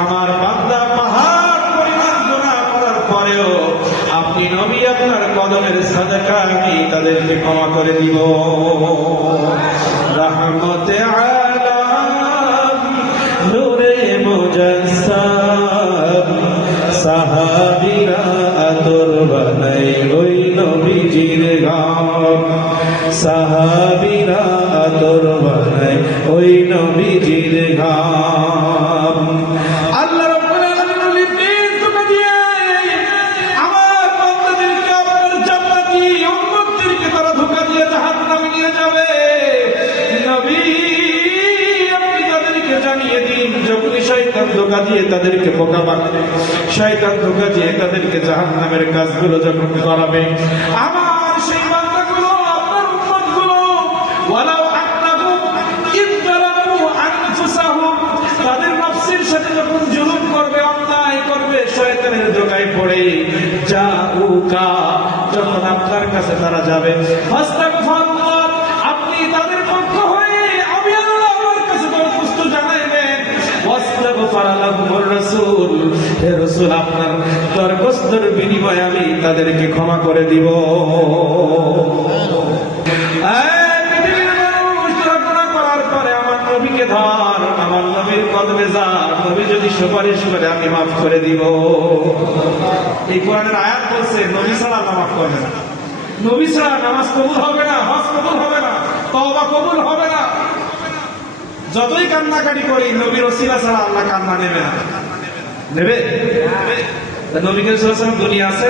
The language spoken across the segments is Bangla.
আমার বান্দা পাহাড় পরিমাণ গুনাহ করার পরেও আপনি নবী আপনার কদমের সাদাকা আমি তাদেরকে ক্ষমা করে দিব। রহমতে আলাম নূরে মুজাসসাম সাহাবীরা আতর বানাই ওই নবীজির গাম, সাহাবীরা আতর বানাই ওই নবীজির গাম। আল্লাহ রাব্বুল আলামিন বলেন, প্লিজ তোমরা দিয়ে আমার বান্দাদেরকে আপনার জান্নাতি উম্মতদেরকে তারা ধোঁকা দিয়ে জাহান্নামে নিয়ে যাবে। নবী আপনি তাদেরকে জানিয়ে দিন, যখনই শয়তান ধোঁকা দিয়ে তাদেরকে বোকা বানাবে, শয়তান ধোঁকা দিয়ে তাদেরকে জাহান্নামের কাজগুলো যখন করাবে, আমার সেই বান্দাগুলো আপনার উম্মতগুলো ওয়ালাউ আন্নাহুম ইযলামু আনফুসাহুম তাদের নফসের সাথে যখন জুলুম করবে, অন্যায় করবে, শয়তানের ধোঁকায় পড়ে জাউকা যখন আপনার কাছে তারা যাবে, ফাস্তাগফিরুল্লাহ আপনি তাদের পক্ষ হয়ে আমি আল্লাহ আমার কাছে দরখাস্ত জানাইবেন। ওয়াস্তাগফারা লাহুমুর রাসূল, হে রাসূল আপনার দরখাস্তের বিনিময়ে আমি তাদেরকে ক্ষমা করে দিব। নবীকে ধর, আমার নবীর কদমে যা, নবী যদি সুপারিশ করে আমি মাফ করে দিব। এই কোরআনের আয়াত বলছে নবী ছাড়া আল্লাহ মাফ করবে না, নবী ছাড়া নামাজ কবুল হবে না, হজ কবুল হবে না, তওবা কবুল হবে না। যতই কান্নাকাটি করি নবীর ওসিলা ছাড়া আল্লাহ কান্না নেবে না, নেবে? নবী করিম সাল্লাল্লাহু আলাইহি ওয়াসাল্লাম দুনিয়া আছে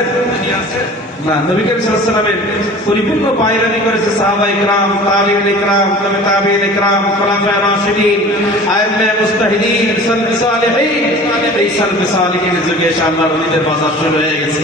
না, নবী করিম সাল্লাল্লাহু আলাইহি ওয়াসাল্লামের পরিপূর্ণ পায়রানি করেছে সাহাবায়ে কেরাম, তাবিঈন ইকরাম, তাবিঈন ইকরাম, খুলাফায়ে রাশিদিন, আইম্মায়ে মুজতাহিদিন, সালফে সালেহিন। এই সালফে সালেহিনের যুগে এসে আল্লাহর ওলিদের বাজার শুরু হয়ে গেছে।